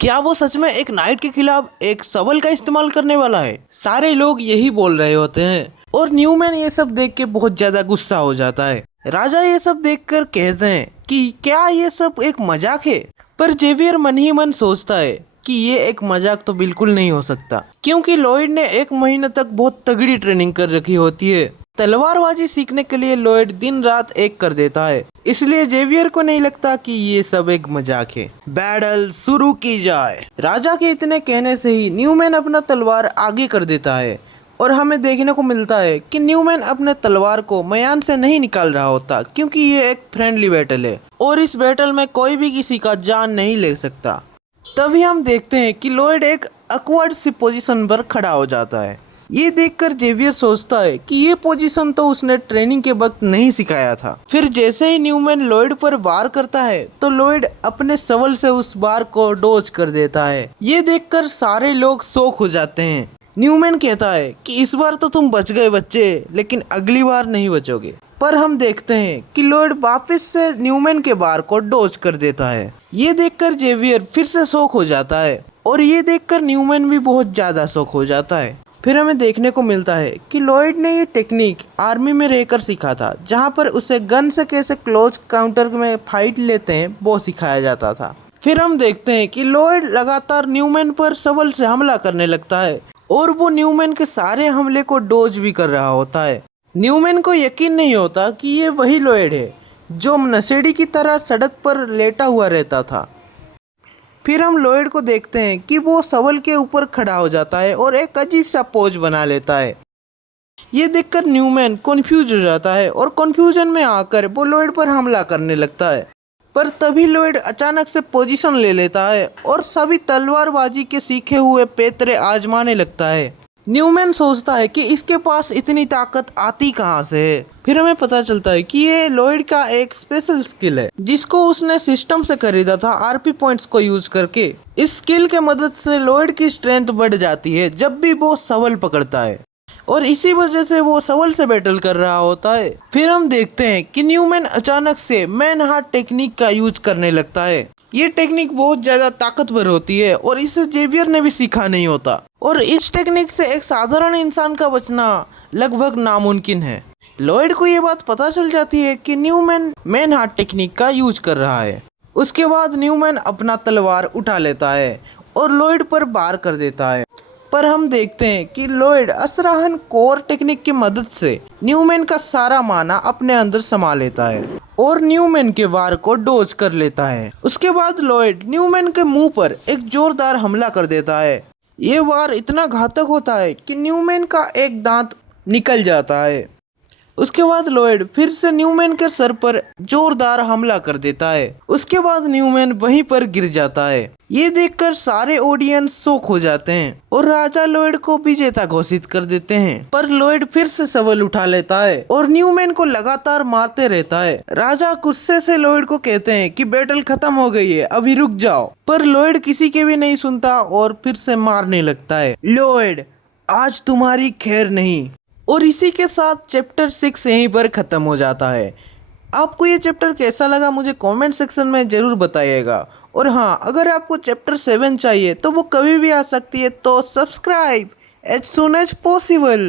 क्या वो सच में एक नाइट के खिलाफ एक शवल का इस्तेमाल करने वाला है? सारे लोग यही बोल रहे होते हैं और न्यूमैन ये सब देख के बहुत ज्यादा गुस्सा हो जाता है। राजा ये सब देखकर कहते हैं कि क्या ये सब एक मजाक है, पर जेवियर मन ही मन सोचता है कि ये एक मजाक तो बिल्कुल नहीं हो सकता, क्योंकि लॉयड ने 1 महीने तक बहुत तगड़ी ट्रेनिंग कर रखी होती है। तलवारबाजी सीखने के लिए लॉयड दिन रात एक कर देता है, इसलिए जेवियर को नहीं लगता कि ये सब एक मजाक है। बैटल शुरू की जाए। राजा के इतने कहने से ही न्यूमैन अपना तलवार आगे कर देता है और हमें देखने को मिलता है कि न्यूमैन अपने तलवार को मयान से नहीं निकाल रहा होता, क्योंकि ये एक फ्रेंडली बैटल है और इस बैटल में कोई भी किसी का जान नहीं ले सकता। तभी हम देखते हैं कि लॉयड एक अकवर्ड सी पोजीशन पर खड़ा हो जाता है। ये देखकर जेवियर सोचता है कि ये पोजीशन तो उसने ट्रेनिंग के वक्त नहीं सिखाया था। फिर जैसे ही न्यूमैन लॉयड पर वार करता है तो लॉयड अपने शवल से उस वार को डॉज कर देता है। ये देखकर सारे लोग शॉक हो जाते हैं। न्यूमैन कहता है कि इस बार तो तुम बच गए बच्चे, लेकिन अगली बार नहीं बचोगे। पर हम देखते हैं कि लॉयड वापस से न्यूमैन के वार को डॉज कर देता है। ये देखकर जेवियर फिर से शॉक हो जाता है और ये देखकर न्यूमैन भी बहुत ज्यादा शॉक हो जाता है। फिर हमें देखने को मिलता है कि लॉयड ने ये टेक्निक आर्मी में रहकर सीखा था, जहाँ पर उसे गन से कैसे क्लोज काउंटर में फाइट लेते हैं वो सिखाया जाता था। फिर हम देखते हैं कि लॉयड लगातार न्यूमैन पर शवल से हमला करने लगता है और वो न्यूमैन के सारे हमले को डॉज भी कर रहा होता है। न्यूमैन को यकीन नहीं होता कि ये वही लॉयड है जो नशेड़ी की तरह सड़क पर लेटा हुआ रहता था। फिर हम लॉयड को देखते हैं कि वो शवल के ऊपर खड़ा हो जाता है और एक अजीब सा पोज बना लेता है। ये देखकर न्यूमैन कन्फ्यूज हो जाता है और कन्फ्यूजन में आकर वो लॉयड पर हमला करने लगता है। पर तभी लॉयड अचानक से पोजीशन ले लेता है और सभी तलवारबाजी के सीखे हुए पैतरे आजमाने लगता है। न्यूमैन सोचता है कि इसके पास इतनी ताकत आती कहाँ से है। फिर हमें पता चलता है कि ये लॉयड का एक स्पेशल स्किल है जिसको उसने सिस्टम से खरीदा था आरपी पॉइंट्स को यूज करके। इस स्किल के मदद से लॉयड की स्ट्रेंथ बढ़ जाती है जब भी वो शवल पकड़ता है और इसी वजह से वो शवल से बैटल कर रहा होता है। फिर हम देखते हैं कि न्यूमैन अचानक से मैन हार्ट टेक्निक का यूज करने लगता है। ये टेक्निक बहुत ज्यादा ताकतवर होती है और इसे जेवियर ने भी सीखा नहीं होता और इस टेक्निक से एक साधारण इंसान का बचना लगभग नामुमकिन है। लॉयड को ये बात पता चल जाती है कि न्यूमैन मैन हार्ट टेक्निक का यूज कर रहा है। उसके बाद न्यूमैन अपना तलवार उठा लेता है और लॉयड पर वार कर देता है। पर हम देखते हैं कि लॉयड असराहन कोर टेक्निक की मदद से न्यूमैन का सारा माना अपने अंदर समा लेता है और न्यूमैन के वार को डॉज कर लेता है। उसके बाद लॉयड न्यूमैन के मुंह पर एक जोरदार हमला कर देता है। ये वार इतना घातक होता है कि न्यूमैन का एक दांत निकल जाता है। उसके बाद लॉयड फिर से न्यूमैन के सर पर जोरदार हमला कर देता है। उसके बाद न्यूमैन वहीं पर गिर जाता है। ये देखकर सारे ऑडियंस शॉक हो जाते हैं और राजा लॉयड को विजेता घोषित कर देते हैं। पर लॉयड फिर से शवल उठा लेता है और न्यूमैन को लगातार मारते रहता है। राजा गुस्से से लॉयड को कहते हैं कि बैटल खत्म हो गई है, अभी रुक जाओ। पर लॉयड किसी के भी नहीं सुनता और फिर से मारने लगता है। लॉयड, आज तुम्हारी खैर नहीं। और इसी के साथ चैप्टर 6 यहीं पर ख़त्म हो जाता है। आपको ये चैप्टर कैसा लगा मुझे कमेंट सेक्शन में ज़रूर बताइएगा। और हाँ, अगर आपको चैप्टर 7 चाहिए तो वो कभी भी आ सकती है, तो subscribe as soon as possible.